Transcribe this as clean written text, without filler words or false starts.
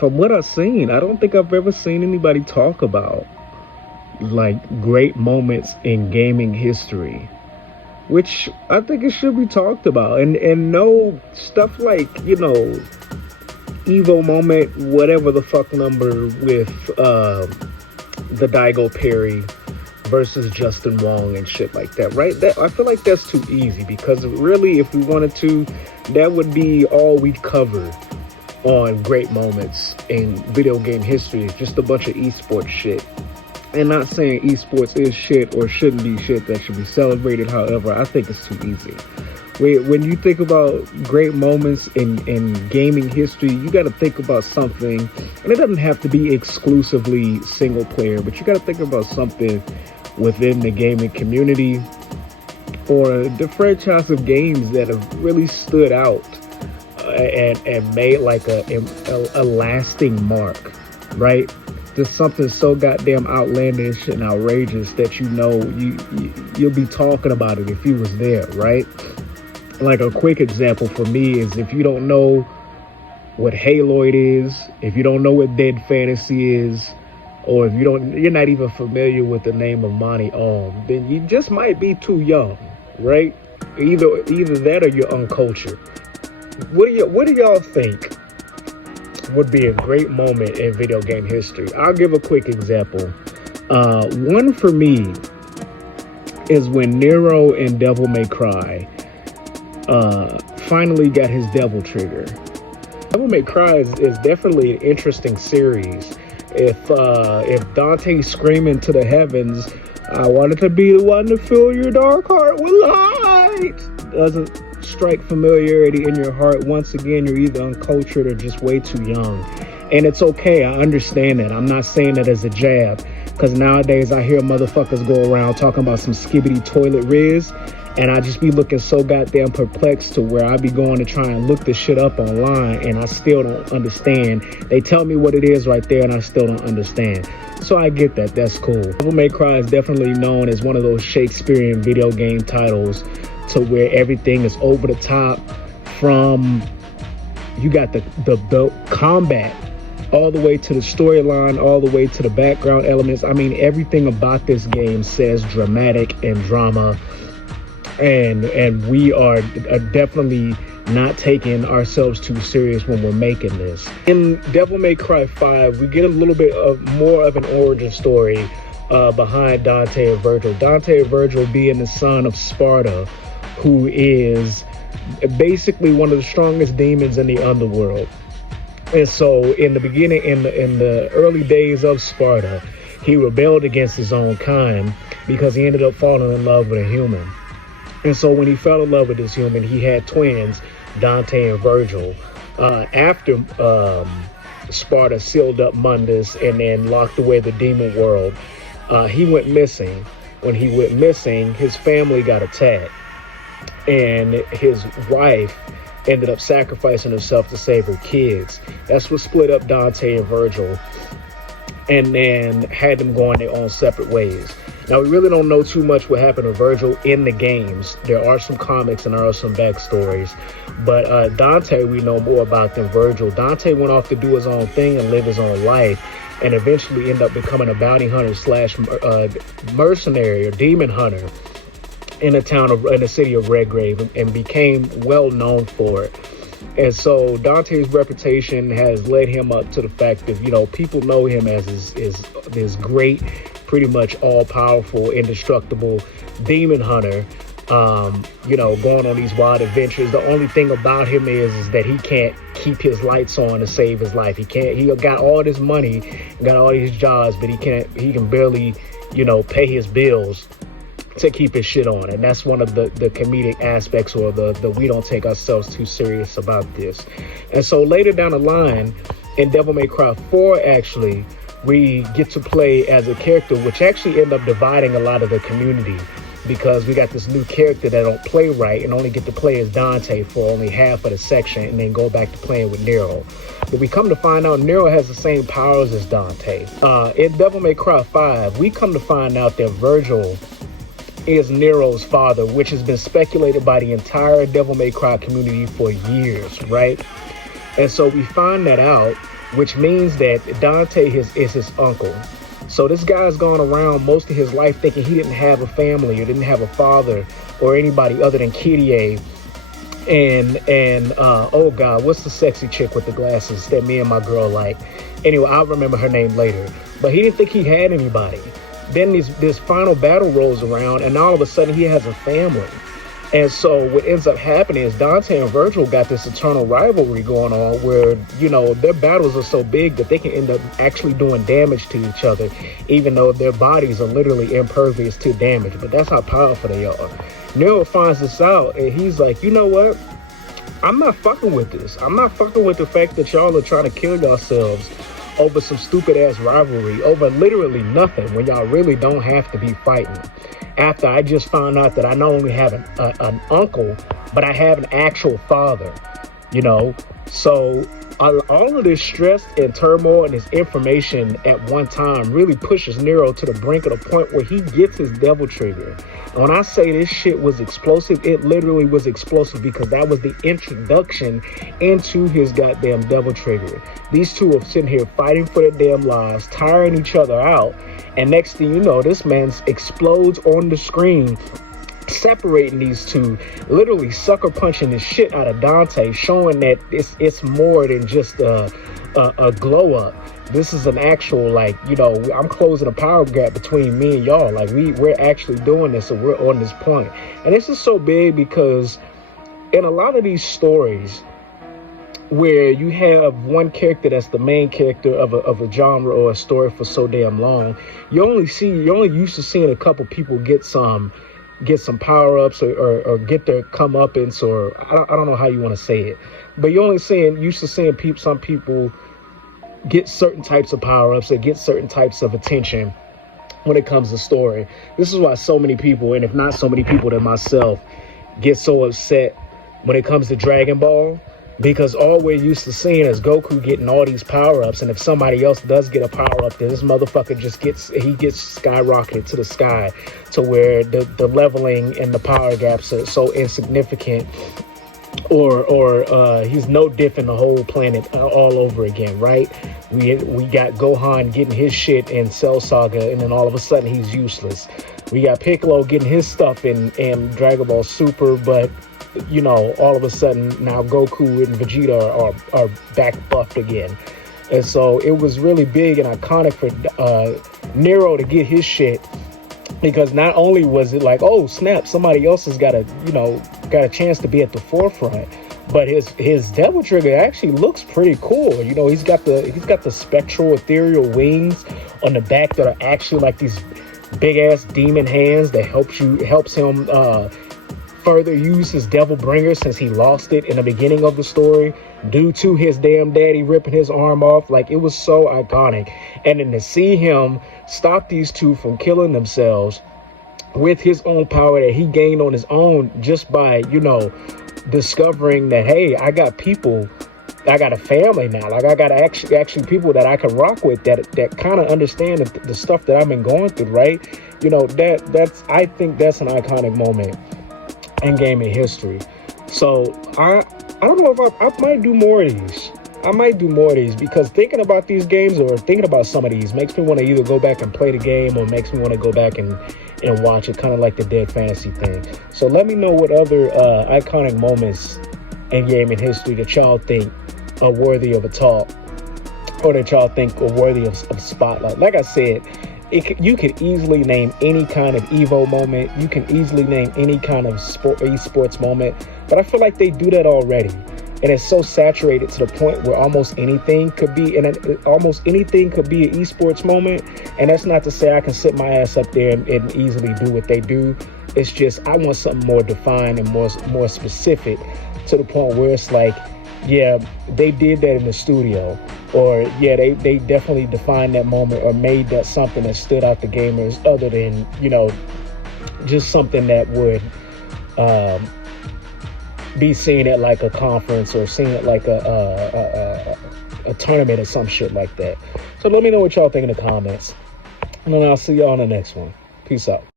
from what I've seen, I don't think I've ever seen anybody talk about like great moments in gaming history, which I think it should be talked about. And no stuff like, you know, Evo moment, whatever the fuck number with the Daigo Perry versus Justin Wong and shit like that, right? That, I feel like that's too easy, because really, if we wanted to, that would be all we'd cover on great moments in video game history. It's just a bunch of esports shit. And not saying esports is shit or shouldn't be shit that should be celebrated. However, I think it's too easy. When you think about great moments in gaming history, you got to think about something, and it doesn't have to be exclusively single player, but you got to think about something within the gaming community or the franchise of games that have really stood out and made like a lasting mark, right? Just something so goddamn outlandish and outrageous that, you know, you'll be talking about it if you was there, right? Like a quick example for me is, if you don't know what Haloid is, if you don't know what Dead Fantasy is, or if you're not even familiar with the name of Monty Ohm, then you just might be too young, right? Either that or you're uncultured. What do y'all think would be a great moment in video game history? I'll give a quick example. One for me is when Nero in Devil May Cry finally got his devil trigger. Devil May Cry is definitely an interesting series. If Dante's screaming to the heavens, "I wanted to be the one to fill your dark heart with light," doesn't strike familiarity in your heart, once again, you're either uncultured or just way too young. And it's okay, I understand that. I'm not saying that as a jab, because nowadays I hear motherfuckers go around talking about some skibbity toilet riz, and I just be looking so goddamn perplexed to where I be going to try and look this shit up online, and I still don't understand. They tell me what it is right there, and I still don't understand. So I get that. That's cool. Devil May Cry is definitely known as one of those Shakespearean video game titles to where everything is over the top. From you got the combat, all the way to the storyline, all the way to the background elements. I mean, everything about this game says dramatic and drama. And we are definitely not taking ourselves too serious when we're making this. In Devil May Cry 5, we get a little bit of more of an origin story behind Dante and Virgil. Dante and Virgil being the son of Sparta, who is basically one of the strongest demons in the underworld. And so in the beginning, in the early days of Sparta, he rebelled against his own kind because he ended up falling in love with a human. And so when he fell in love with this human, he had twins, Dante and Virgil. After Sparta sealed up Mundus and then locked away the demon world, he went missing. When he went missing, his family got attacked, and his wife ended up sacrificing herself to save her kids. That's what split up Dante and Virgil, and then had them going their own separate ways. Now, we really don't know too much what happened to Virgil in the games. There are some comics and there are some backstories, but Dante we know more about than Virgil. Dante went off to do his own thing and live his own life, and eventually ended up becoming a bounty hunter slash mercenary or demon hunter in the city of Redgrave, and became well known for it. And so Dante's reputation has led him up to the fact that, you know, people know him as this great, pretty much all-powerful, indestructible demon hunter, you know, going on these wild adventures. The only thing about him is that he can't keep his lights on to save his life. He got all this money, got all these jobs, but he can barely, you know, pay his bills to keep his shit on. And that's one of the comedic aspects, or the we don't take ourselves too serious about this. And so later down the line in Devil May Cry 4, actually, we get to play as a character which actually ended up dividing a lot of the community, because we got this new character that don't play right and only get to play as Dante for only half of the section, and then go back to playing with Nero. But we come to find out Nero has the same powers as Dante. In Devil May Cry 5, we come to find out that Virgil is Nero's father, which has been speculated by the entire Devil May Cry community for years, right? And so we find that out, which means that Dante is his uncle. So this guy's gone around most of his life thinking he didn't have a family or didn't have a father or anybody other than Kyrie. And oh God, what's the sexy chick with the glasses that me and my girl like? Anyway, I'll remember her name later. But he didn't think he had anybody. Then this final battle rolls around, and all of a sudden he has a family. And so what ends up happening is Dante and Virgil got this eternal rivalry going on where, you know, their battles are so big that they can end up actually doing damage to each other, even though their bodies are literally impervious to damage. But that's how powerful they are. Nero finds this out, and he's like, you know what? I'm not fucking with this. I'm not fucking with the fact that y'all are trying to kill yourselves over some stupid ass rivalry, over literally nothing, when y'all really don't have to be fighting. After I just found out that I not only have an uncle, but I have an actual father, you know? So all of this stress and turmoil and this information at one time really pushes Nero to the brink of the point where he gets his devil trigger. And when I say this shit was explosive, it literally was explosive because that was the introduction into his goddamn devil trigger. These two are sitting here fighting for their damn lives, tiring each other out. And next thing you know, this man explodes on the screen, separating these two, literally sucker punching the shit out of Dante, showing that it's more than just a glow up. This is an actual, like, you know, I'm closing a power gap between me and y'all. Like, we're actually doing this, and we're on this point. And this is so big because in a lot of these stories where you have one character that's the main character of a genre or a story for so damn long, you're only used to seeing a couple people get some power-ups or get their comeuppance, or I don't know how you want to say it, but you're only used to seeing some people get certain types of power-ups or get certain types of attention when it comes to story. This is why so many people, and if not so many people than myself, get so upset when it comes to Dragon Ball, because all we're used to seeing is Goku getting all these power-ups, and if somebody else does get a power-up, then this motherfucker gets skyrocketed to the sky, to where the leveling and the power gaps are so insignificant, or he's no different the whole planet all over again, right? We got Gohan getting his shit in Cell Saga, and then all of a sudden he's useless. We got Piccolo getting his stuff in Dragon Ball Super, but you know, all of a sudden now Goku and Vegeta are back buffed again. And so it was really big and iconic for Nero to get his shit, because not only was it like, oh snap, somebody else has got a chance to be at the forefront, but his devil trigger actually looks pretty cool. You know, he's got the spectral ethereal wings on the back that are actually like these big ass demon hands that helps him further use his devil bringer, since he lost it in the beginning of the story due to his damn daddy ripping his arm off. Like, it was so iconic. And then to see him stop these two from killing themselves with his own power that he gained on his own, just by, you know, discovering that, hey, I got a family now. Like, I got actually people that I can rock with that kind of understand the stuff that I've been going through, right? You know, I think that's an iconic moment in gaming history. So I don't know if I might do more of these. I might do more of these, because thinking about these games or thinking about some of these makes me want to either go back and play the game, or makes me want to go back and watch it, kind of like the Dead Fantasy thing. So let me know what other iconic moments in gaming history that y'all think are worthy of a talk, or that y'all think are worthy of spotlight. Like I said, you could easily name any kind of Evo moment. You can easily name any kind of esports moment. But I feel like they do that already. And it's so saturated to the point where almost anything could be an esports moment. And that's not to say I can sit my ass up there and easily do what they do. It's just I want something more defined and more specific, to the point where it's like, yeah, they did that in the studio, or yeah, they definitely defined that moment or made that something that stood out to gamers, other than, you know, just something that would be seen at like a conference, or seen at like a tournament or some shit like that. So let me know what y'all think in the comments, and then I'll see y'all on the next one. Peace out.